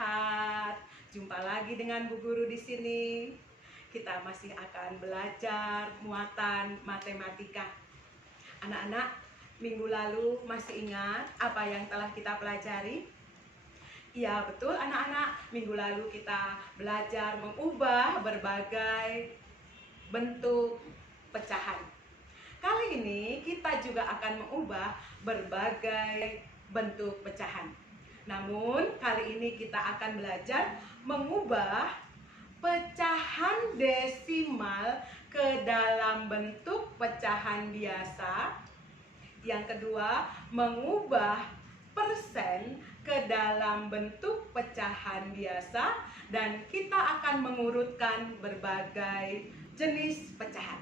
sehat. Jumpa lagi dengan Bu Guru di sini. Kita masih akan belajar muatan matematika. Anak-anak, minggu lalu masih ingat apa yang telah kita pelajari? Ya, betul anak-anak. Minggu lalu kita belajar mengubah berbagai bentuk pecahan. Kali ini kita juga akan mengubah berbagai bentuk pecahan. Namun kali ini kita akan belajar mengubah pecahan desimal ke dalam bentuk pecahan biasa. Yang kedua, mengubah persen ke dalam bentuk pecahan biasa. Dan kita akan mengurutkan berbagai jenis pecahan.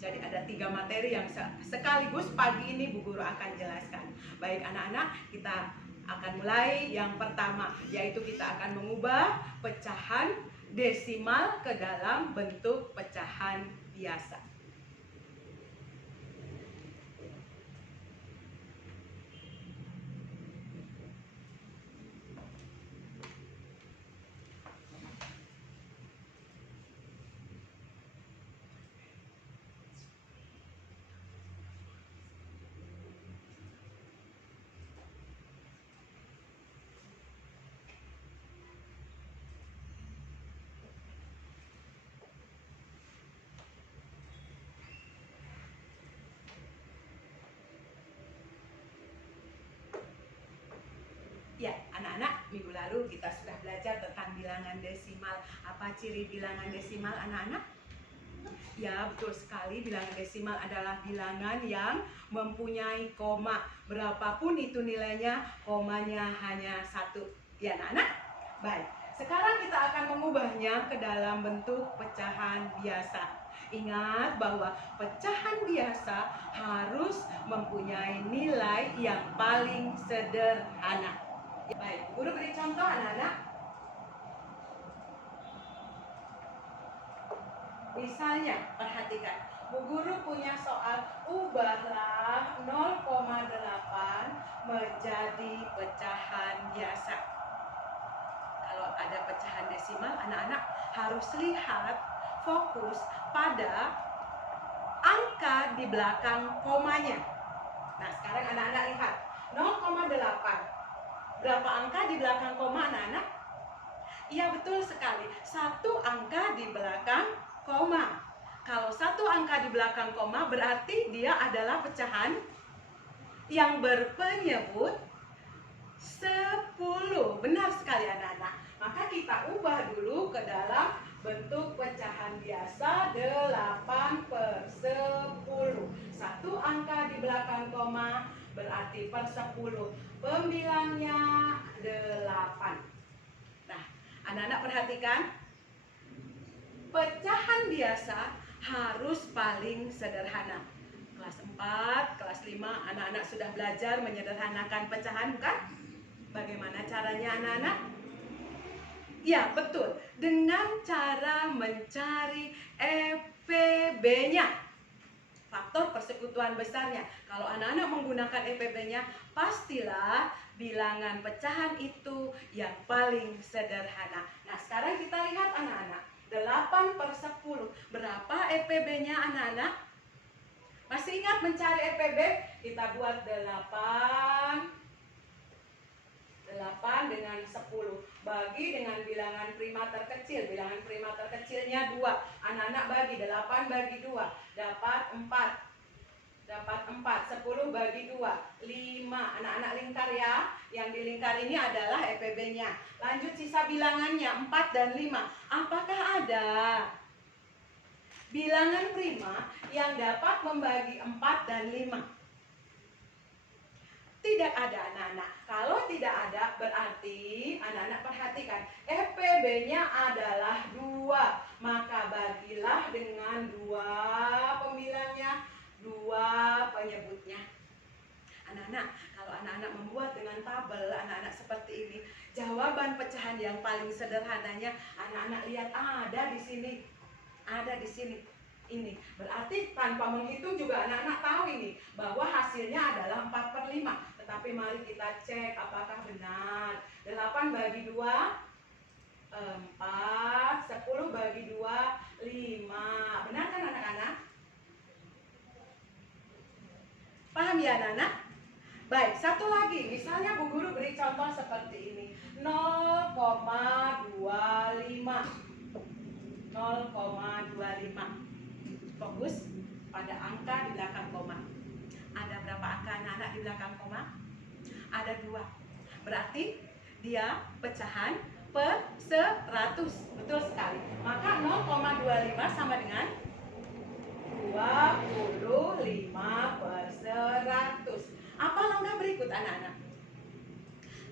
Jadi ada 3 materi yang sekaligus pagi ini Bu Guru akan jelaskan. Baik anak-anak, kita akan mulai yang pertama, yaitu kita akan mengubah pecahan desimal ke dalam bentuk pecahan biasa. Ya, anak-anak, minggu lalu kita sudah belajar tentang bilangan desimal. Apa ciri bilangan desimal, anak-anak? Ya, betul sekali. Bilangan desimal adalah bilangan yang mempunyai koma. Berapapun itu nilainya, komanya hanya 1. Ya, anak-anak? Baik, sekarang kita akan mengubahnya ke dalam bentuk pecahan biasa. Ingat bahwa pecahan biasa harus mempunyai nilai yang paling sederhana. Baik, Guru beri contoh anak-anak. Misalnya, perhatikan. Bu Guru punya soal, ubahlah 0,8 menjadi pecahan biasa. Kalau ada pecahan desimal, anak-anak harus lihat, fokus pada angka di belakang komanya. Nah, sekarang anak-anak lihat, 0,8. Berapa angka di belakang koma, anak-anak? Iya, betul sekali. 1 angka di belakang koma. Kalau 1 angka di belakang koma berarti dia adalah pecahan yang berpenyebut 10. Benar sekali anak-anak. Maka kita ubah dulu ke dalam bentuk pecahan biasa 8/10. 1 angka di belakang koma berarti per 10. Pembilangnya 8. Nah, anak-anak perhatikan. Pecahan biasa harus paling sederhana. Kelas 4, kelas 5, anak-anak sudah belajar menyederhanakan pecahan, bukan? Bagaimana caranya anak-anak? Ya, betul. Dengan cara mencari EPB-nya. Faktor persekutuan besarnya. Kalau anak-anak menggunakan EPB-nya, pastilah bilangan pecahan itu yang paling sederhana. Nah, sekarang kita lihat anak-anak. 8/10. Berapa EPB-nya anak-anak? Masih ingat mencari EPB? Kita buat 8 dengan 10 bagi dengan bilangan prima terkecil. Bilangan prima terkecilnya 2. Anak-anak bagi 8 bagi 2 dapat 4. 10 bagi 2 5. Anak-anak lingkar ya. Yang dilingkar ini adalah EPB-nya. Lanjut sisa bilangannya 4 dan 5. Apakah ada bilangan prima yang dapat membagi 4 dan 5? Tidak ada anak-anak. Kalau tidak ada berarti anak-anak perhatikan, EPB-nya adalah 2. Maka bagilah dengan 2 pembilangnya, 2 penyebutnya. Anak-anak, kalau anak-anak membuat dengan tabel, anak-anak seperti ini, jawaban pecahan yang paling sederhananya, anak-anak lihat ada di sini. Ada di sini. Ini berarti tanpa menghitung juga anak-anak tahu ini bahwa hasilnya adalah 4/5. Tetapi mari kita cek apakah benar. 8 bagi 2, 4. 10 bagi 2, 5. Benar kan anak-anak? Paham ya anak-anak? Baik, satu lagi. Misalnya Bu Guru beri contoh seperti ini. 0,25. 0,25. Fokus pada angka di belakang koma. Ada berapa angka anak-anak di belakang koma? Ada 2. Berarti dia pecahan per 100. Betul sekali. Maka 0,25 sama dengan 25 per 100. Apa langkah berikut anak-anak?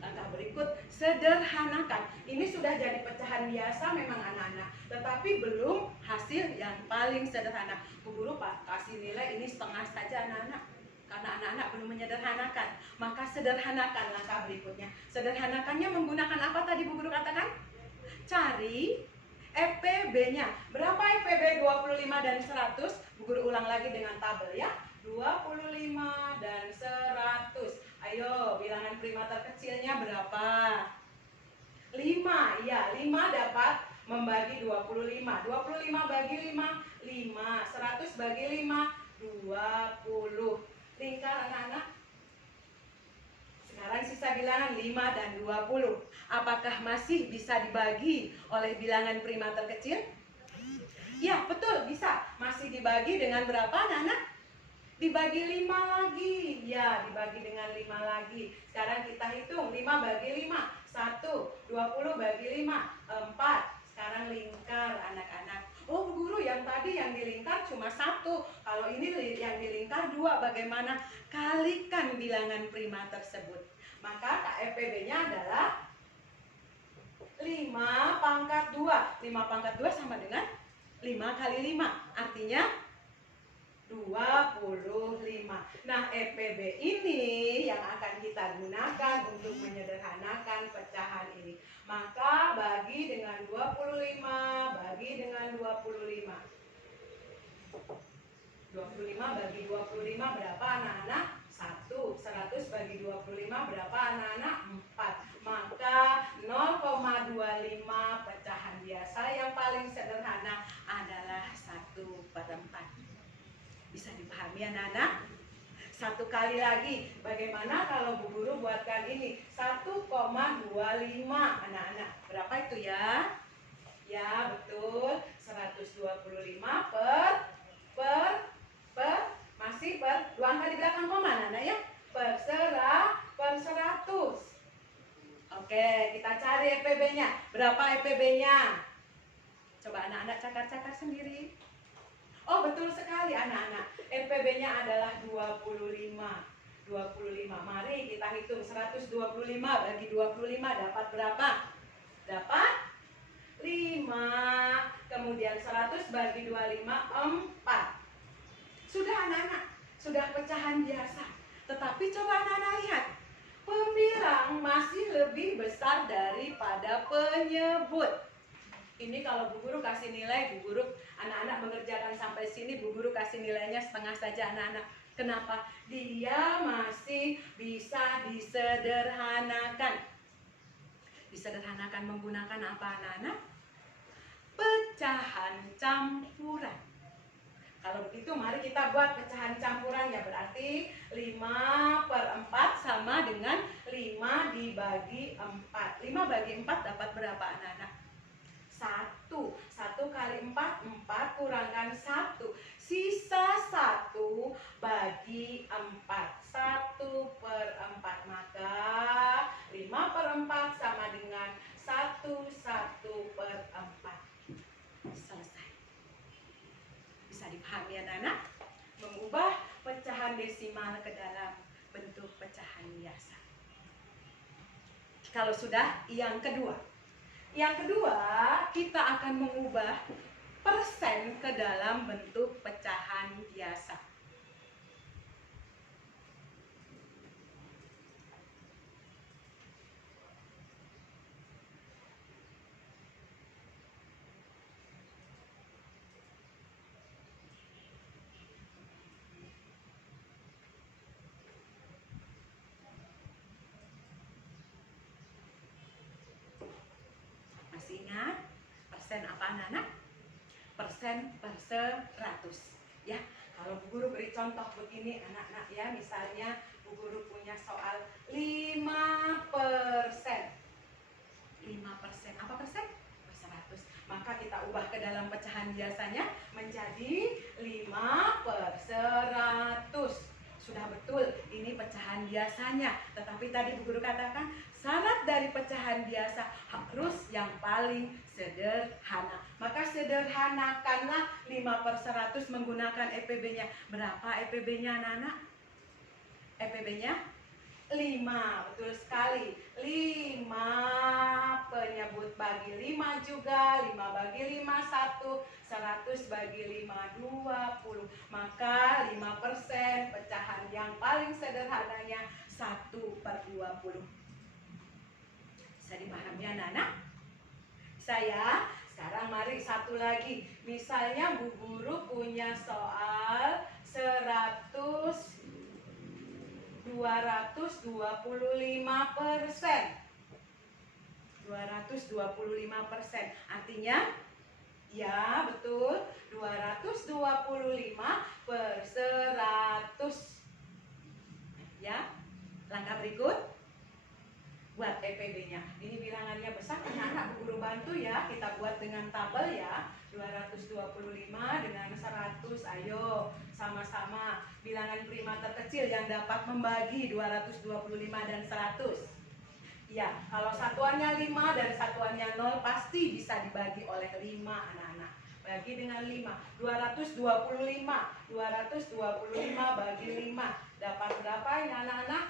Langkah berikut, sederhanakan. Ini sudah jadi pecahan biasa memang anak-anak, tetapi belum hasil yang paling sederhana. Bu Guru kasih nilai ini setengah saja anak-anak, karena anak-anak belum menyederhanakan. Maka sederhanakan langkah berikutnya. Sederhanakannya menggunakan apa tadi Bu Guru katakan? Cari EPB-nya. Berapa EPB 25 dan 100? Bu Guru ulang lagi dengan tabel ya. 25 dan 100. Ayo, bilangan prima terkecilnya berapa? 5. Iya, 5 dapat membagi 25. 25 bagi 5, 5. 100 bagi 5, 20. Lingkar anak-anak. Sekarang sisa bilangan 5 dan 20. Apakah masih bisa dibagi oleh bilangan prima terkecil? Ya, betul, bisa. Masih dibagi dengan berapa anak-anak? Dibagi 5 lagi. Ya, dibagi dengan 5 lagi. Sekarang kita hitung. 5 bagi 5, 1. 20 bagi 5, 4. Sekarang lingkar anak-anak. Oh Bu Guru, yang tadi yang dilingkar cuma 1. Kalau ini yang dilingkar 2. Bagaimana? Kalikan bilangan prima tersebut. Maka KFPB-nya adalah 5 pangkat 2. 5 pangkat 2 sama dengan 5 kali 5. Artinya 25. Nah, EPB ini yang akan kita gunakan untuk menyederhanakan pecahan ini. Maka bagi dengan 25, bagi dengan 25. 25 bagi 25 berapa anak-anak? 1. 100 bagi 25 berapa anak-anak? 4. Maka 0,25 pecahan biasa yang paling sederhana adalah 1/4. Bisa dipahami anak-anak? Satu kali lagi, bagaimana kalau Bu Guru buatkan ini 1,25 anak-anak? Berapa itu ya? Ya betul, 125 per masih per 2 angka di belakang koma anak-anak ya? Per 100. Oke, kita cari EPB-nya. Berapa EPB-nya? Coba anak-anak cakar-cakar sendiri. Oh betul sekali anak-anak, EPB-nya adalah 25. 25. Mari kita hitung 125 bagi 25 dapat berapa? Dapat 5. Kemudian 100 bagi 25, 4. Sudah anak-anak, sudah pecahan biasa. Tetapi coba anak-anak lihat, pembilang masih lebih besar daripada penyebut. Ini kalau Bu Guru kasih nilai, Bu Guru anak-anak mengerjakan sampai sini, Bu Guru kasih nilainya setengah saja anak-anak. Kenapa? Dia masih bisa disederhanakan. Disederhanakan menggunakan apa anak-anak? Pecahan campuran. Kalau begitu mari kita buat pecahan campurannya. Berarti 5/4 sama dengan 5 dibagi 4. 5 bagi 4 dapat berapa anak-anak? 1. 1 kali 4, 4 kurangkan 1. Sisa 1 bagi 4. 1/4. Maka 5/4 sama dengan 1/4. Selesai. Bisa dipahami anak-anak? Mengubah pecahan desimal ke dalam bentuk pecahan biasa. Kalau sudah, yang kedua. Yang kedua, kita akan mengubah persen ke dalam bentuk pecahan biasa. persen apa anak-anak? Persen per 100 ya. Kalau Bu Guru beri contoh begini anak-anak ya, misalnya Bu Guru punya soal 5%. 5% apa persen? Per 100. Maka kita ubah ke dalam pecahan biasanya menjadi 5 per 100. Sudah betul, ini pecahan biasanya. Tetapi tadi Bu Guru katakan syarat dari pecahan biasa harus yang paling sederhana. Maka sederhanakanlah 5 per 100 menggunakan EPB-nya. Berapa EPB-nya anak-anak? EPB-nya 5, betul sekali. 5 penyebut bagi 5 juga, 5 bagi 5 1, 100 bagi 5 20. Maka 5% pecahan yang paling sederhananya 1 per 20. Bisa dipahami anak-anak? Bisa ya? Sekarang mari satu lagi. Misalnya Bu Guru punya soal 225%. 225%. Artinya ya betul, 225 per 100. Ya. Langkah berikut buat EPB-nya. Ini bilangannya besar, anak-anak Bu Guru bantu ya. Kita buat dengan tabel ya. 225 dengan 100. Ayo sama-sama bilangan prima terkecil yang dapat membagi 225 dan 100. Ya, kalau satuannya 5 dan satuannya 0 pasti bisa dibagi oleh 5 anak-anak. Bagi dengan 5. 225 bagi 5 dapat berapa ini anak-anak?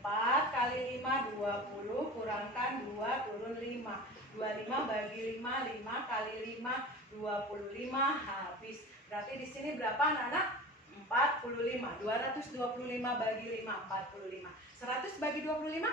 4 kali 5 20, kurangkan 2 turun 5. 25 bagi 5, 5 kali 5 25, habis. Berarti di sini berapa anak-anak? 45. 225 bagi 5 45. 100 bagi 25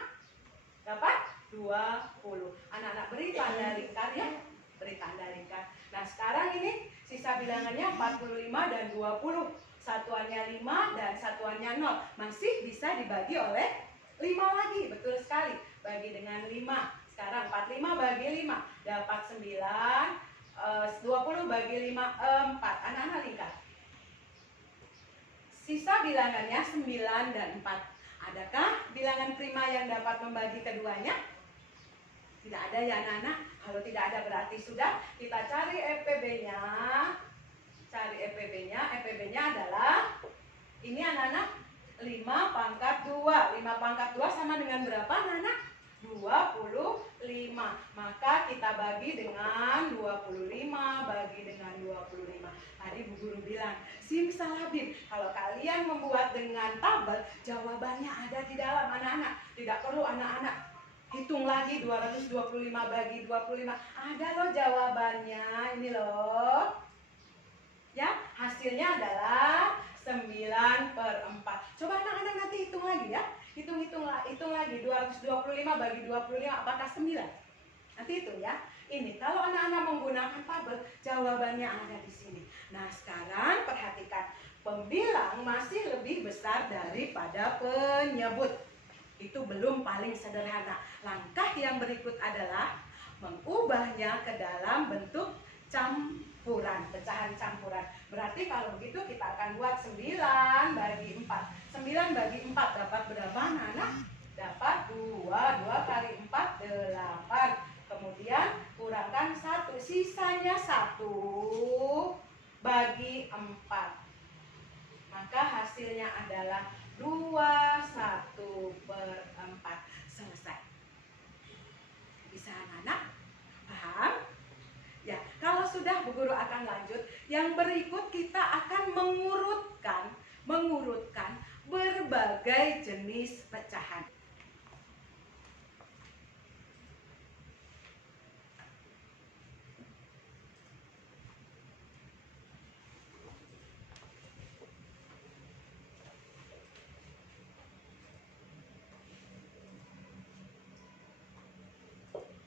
dapat 20. Anak-anak beri tanda lingkar ya. Beri tanda lingkar. Nah, sekarang ini sisa bilangannya 45 dan 20. Satuannya 5 dan satuannya 0. Masih bisa dibagi oleh 5 lagi. Betul sekali. Bagi dengan 5. Sekarang 45 bagi 5 dapat 9. 20 bagi 5 4. Anak-anak lingkar. Sisa bilangannya 9 dan 4. Adakah bilangan prima yang dapat membagi keduanya? Tidak ada ya anak-anak. Kalau tidak ada berarti sudah. Kita cari EPB-nya. Cari EPB-nya. EPB-nya adalah ini anak-anak 5 pangkat 2. 5 pangkat 2 sama dengan berapa anak-anak? 25. Maka kita bagi dengan 25 bagi dengan 25. Tadi Bu Guru bilang simsalabim, kalau kalian membuat dengan tabel, jawabannya ada di dalam anak-anak. Tidak perlu anak-anak hitung lagi 225 bagi 25. Ada loh jawabannya, ini loh. Ya, hasilnya adalah 9 per 4. Coba anak-anak nanti hitung lagi ya. Hitung lagi 225 bagi 25 apakah 9? Nanti hitung ya. Ini kalau anak-anak menggunakan tabel, jawabannya ada di sini. Nah, sekarang perhatikan, pembilang masih lebih besar daripada penyebut. Itu belum paling sederhana. Langkah yang berikut adalah mengubahnya ke dalam bentuk campuran, pecahan campuran. Berarti kalau begitu kita akan buat 9 bagi 4. 9 bagi 4 dapat berapa anak-anak? Dapat 2. 2 kali 4 8. Kemudian kurangkan 1. Sisanya 1 bagi 4. Maka hasilnya adalah 21 per 4. Selesai. Bisa anak-anak? Paham? Ya, kalau sudah Bu Guru akan lanjut. Yang berikut kita akan mengurutkan berbagai jenis pecahan.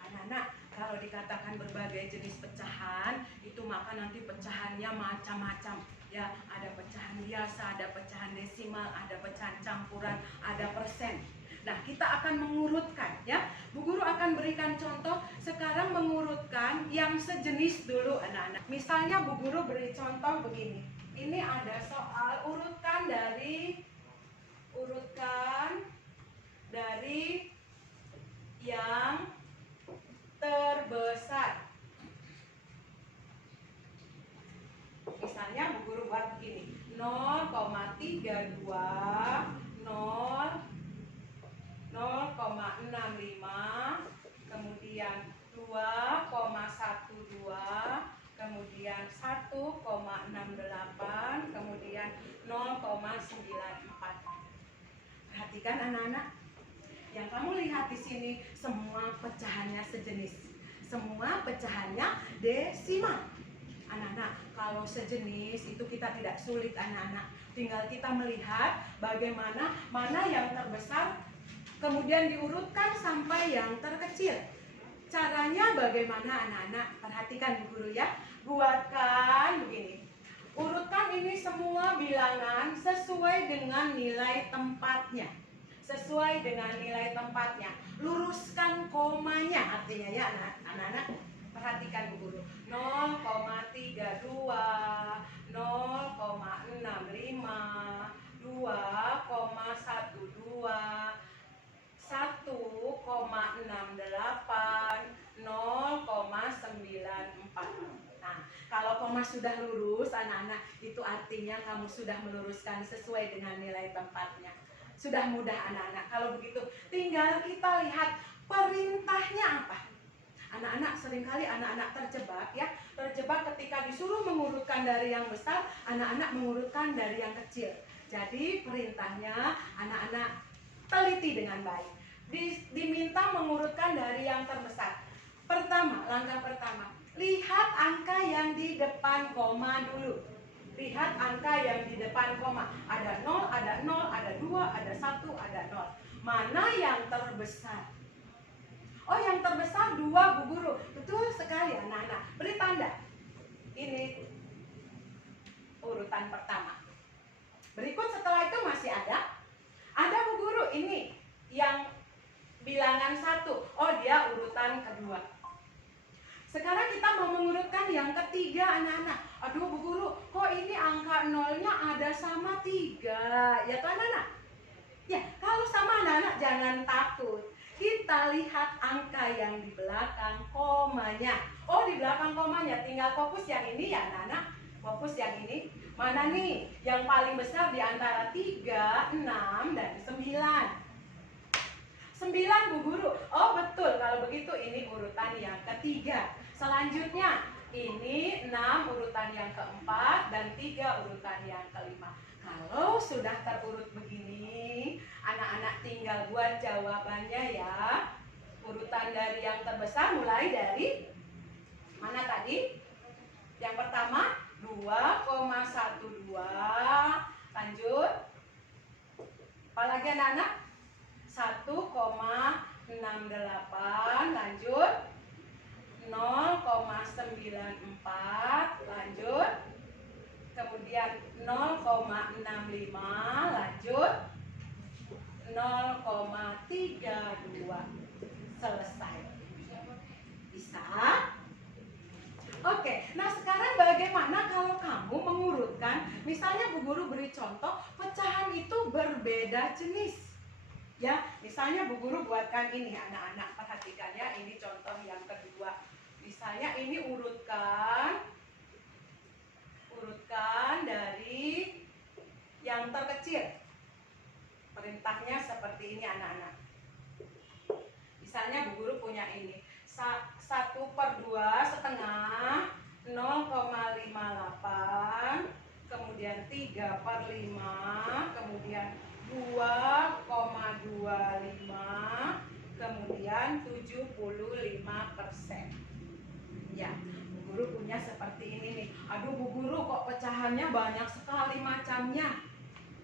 Anak-anak, kalau dikatakan berbagai jenis pecahan, itu maka nanti pecahannya macam-macam. Ya, ada pecahan biasa, ada pecahan desimal, ada pecahan campuran, ada persen. Nah, kita akan mengurutkan ya. Bu Guru akan berikan contoh sekarang mengurutkan urutkan yang sejenis dulu anak-anak. Misalnya Bu Guru beri contoh begini. Ini ada soal urutkan dari yang terbesar. Misalnya Bu Guru buat begini. 0,32, 0,65, kemudian 2,12, kemudian 1,68, kemudian 0,94. Perhatikan anak-anak, yang kamu lihat di sini semua pecahannya sejenis, semua pecahannya desimal. Anak-anak, kalau sejenis itu kita tidak sulit anak-anak. Tinggal kita melihat bagaimana mana yang terbesar, kemudian diurutkan sampai yang terkecil. Caranya bagaimana anak-anak? Perhatikan Bu Guru ya. Buatkan begini. Urutkan ini semua bilangan sesuai dengan nilai tempatnya. Sesuai dengan nilai tempatnya. Luruskan komanya, artinya ya anak-anak. Perhatikan Bu Guru. 0,32, 0,65, 2,12, 1,68, 0,94. Nah, kalau koma sudah lurus anak-anak, itu artinya kamu sudah meluruskan sesuai dengan nilai tempatnya. Sudah mudah anak-anak. Kalau begitu tinggal kita lihat perintahnya apa. Anak-anak seringkali anak-anak terjebak ya, terjebak ketika disuruh mengurutkan dari yang besar, anak-anak mengurutkan dari yang kecil. Jadi perintahnya anak-anak teliti dengan baik. Diminta mengurutkan dari yang terbesar. Pertama, langkah pertama, lihat angka yang di depan koma dulu. Lihat angka yang di depan koma. Ada 0, ada 0, ada 2, ada 1, ada 0. Mana yang terbesar? Oh, yang terbesar 2 Bu Guru. Betul sekali anak-anak. Beri tanda. Ini urutan pertama. Berikut setelah itu masih ada. Ada Bu Guru, ini yang bilangan 1. Oh, dia urutan kedua. Sekarang kita mau mengurutkan yang ketiga anak-anak. Aduh Bu Guru, kok ini angka 0-nya ada sama 3. Ya toh anak-anak? Ya, kalau sama anak-anak jangan takut. Kita lihat angka yang di belakang komanya. Oh, di belakang komanya, tinggal fokus yang ini ya anak-anak. Fokus yang ini. Mana nih yang paling besar di antara 3, 6, dan 9? 9 Bu Guru. Oh betul, kalau begitu ini urutan yang ketiga. Selanjutnya ini 6 urutan yang keempat dan 3 urutan yang kelima. Kalau sudah terurut begini, anak-anak tinggal buat jawabannya ya. Urutan dari yang terbesar mulai dari mana tadi? Yang pertama 2,12. Lanjut. Apalagi anak-anak? 1,68. Lanjut. 0,94. Lanjut. Kemudian 0,65. Lanjut. 0,32. Selesai. Bisa? Oke, nah sekarang bagaimana kalau kamu mengurutkan, misalnya Bu Guru beri contoh, pecahan itu berbeda jenis. Ya, misalnya Bu Guru buatkan ini anak-anak, perhatikan ya, ini contoh yang kedua. Misalnya ini urutkan dari yang terkecil. Perintahnya seperti ini anak-anak. Misalnya Bu Guru punya ini 1/2 setengah, 0,58, kemudian 3/5, kemudian 2,25, kemudian 75%. Ya, Bu Guru punya seperti ini nih. Aduh Bu Guru, kok pecahannya banyak sekali macamnya.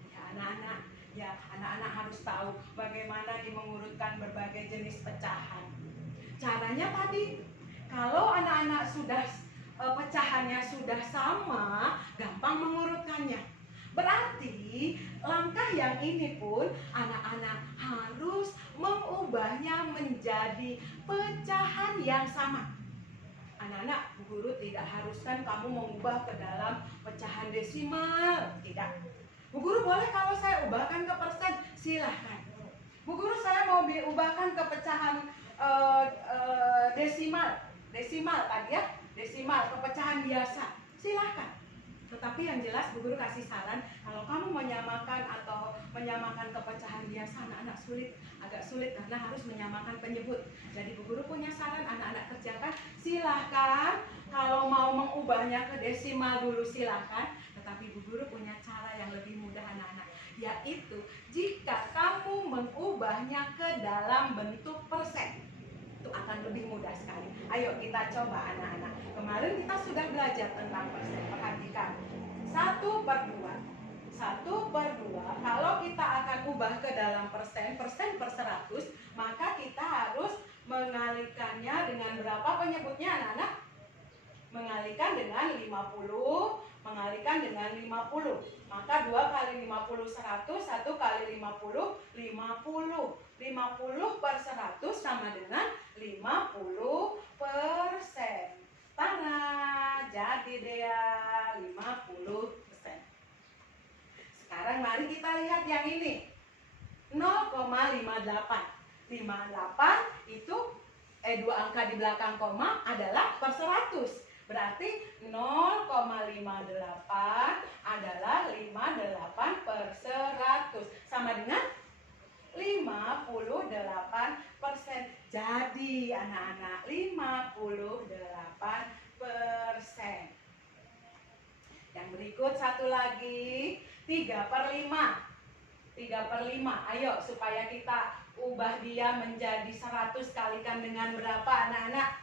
Ya anak-anak, ya anak-anak harus tahu bagaimana mengurutkan berbagai jenis pecahan. Caranya tadi, kalau anak-anak sudah pecahannya sudah sama, gampang mengurutkannya. Berarti langkah yang ini pun anak-anak harus mengubahnya menjadi pecahan yang sama. Anak-anak, Bu Guru tidak haruskan kamu mengubah ke dalam pecahan desimal, tidak. Bu Guru boleh kalau saya ubahkan ke persen, silahkan. Bu Guru saya mau diubahkan ke pecahan desimal tadi ya, desimal ke pecahan biasa, silahkan. Tetapi yang jelas Bu Guru kasih saran, kalau kamu menyamakan atau menyamakan ke pecahan biasa, anak-anak agak sulit karena harus menyamakan penyebut. Jadi Bu Guru punya saran, anak-anak kerjakan, silahkan. Kalau mau mengubahnya ke desimal dulu silahkan. Tetapi Bu Guru punya cara yang lebih mudah anak-anak, yaitu jika kamu mengubahnya ke dalam bentuk persen, itu akan lebih mudah sekali. Ayo kita coba anak-anak. Kemarin kita sudah belajar tentang persen. Perhatikan, 1/2. 1/2 kalau kita akan ubah ke dalam persen per 100, maka kita harus mengalikannya dengan berapa penyebutnya anak-anak? Mengalikan dengan 50, mengalikan dengan 50. Maka 2 kali 50 100, 1 kali 50 50. 50 per 100 sama dengan 50%. Tara, jadi dia 50%. Sekarang mari kita lihat yang ini. 0,58. 58 itu dua angka di belakang koma adalah per 100. Berarti 0,58 adalah 58 per 100. Sama dengan 58%. Jadi anak-anak 58%. Yang berikut satu lagi, 3/5. 3/5. Ayo supaya kita ubah dia menjadi 100, kalikan dengan berapa anak-anak?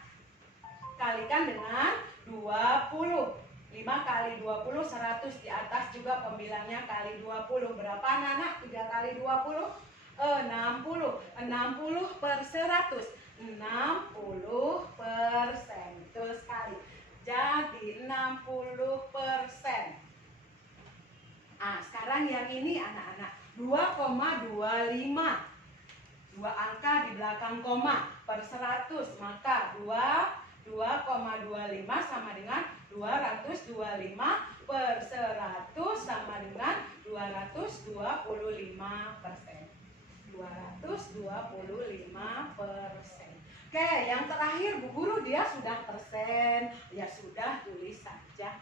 Kalikan dengan 20. 5 kali 20 100. Di atas juga pembilangnya kali 20. Berapa anak-anak? 3 kali 20 60. 60 per 100. 60%. Betul sekali. Jadi 60%. Sekarang yang ini anak-anak, 2,25. 2 angka di belakang koma per 100. Maka 2,25 sama dengan 225 per 100 sama dengan 225%. 225%. Oke, yang terakhir Bu Guru dia sudah persen. Ya sudah, tulis saja.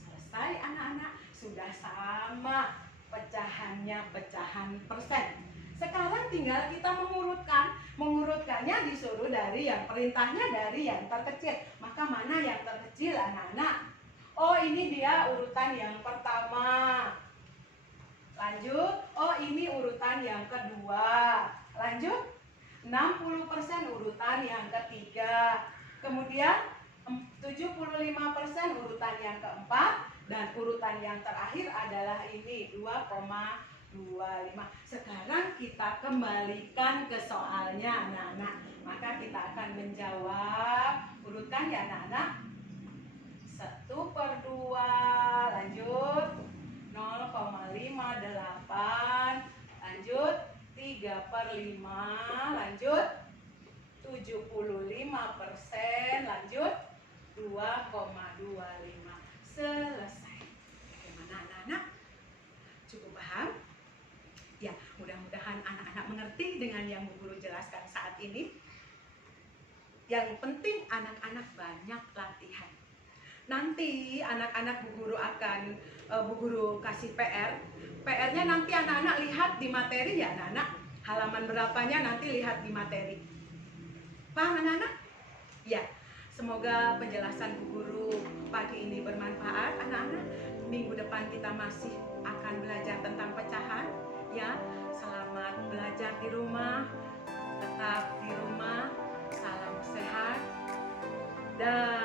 Selesai anak-anak, sudah sama pecahannya, pecahan persen. Sekarang tinggal kita mengurutkannya disuruh dari yang perintahnya dari yang terkecil. Maka mana yang terkecil anak-anak? Oh, ini dia urutan yang pertama. Lanjut, oh ini urutan yang kedua. Lanjut, 60% urutan yang ketiga. Kemudian 75% urutan yang keempat. Dan urutan yang terakhir adalah ini 2,25. Sekarang kita kembalikan ke soalnya anak-anak. Maka kita akan menjawab urutkan ya anak-anak. 1/2. Lanjut 0,58. Lanjut 3/5. Lanjut 75%. Lanjut 2,25. Selesai. Bagaimana anak-anak? Cukup paham? Ya, mudah-mudahan anak-anak mengerti dengan yang Bu Guru jelaskan saat ini. Yang penting anak-anak banyak latihan. Nanti anak-anak Bu Guru akan Bu Guru kasih PR. PR-nya nanti anak-anak lihat di materi ya anak-anak. Halaman berapanya nanti lihat di materi. Paham anak-anak? Ya. Semoga penjelasan Bu Guru pagi ini bermanfaat anak-anak. Minggu depan kita masih akan belajar tentang pecahan ya. Selamat belajar di rumah. Tetap di rumah. Salam sehat. Dan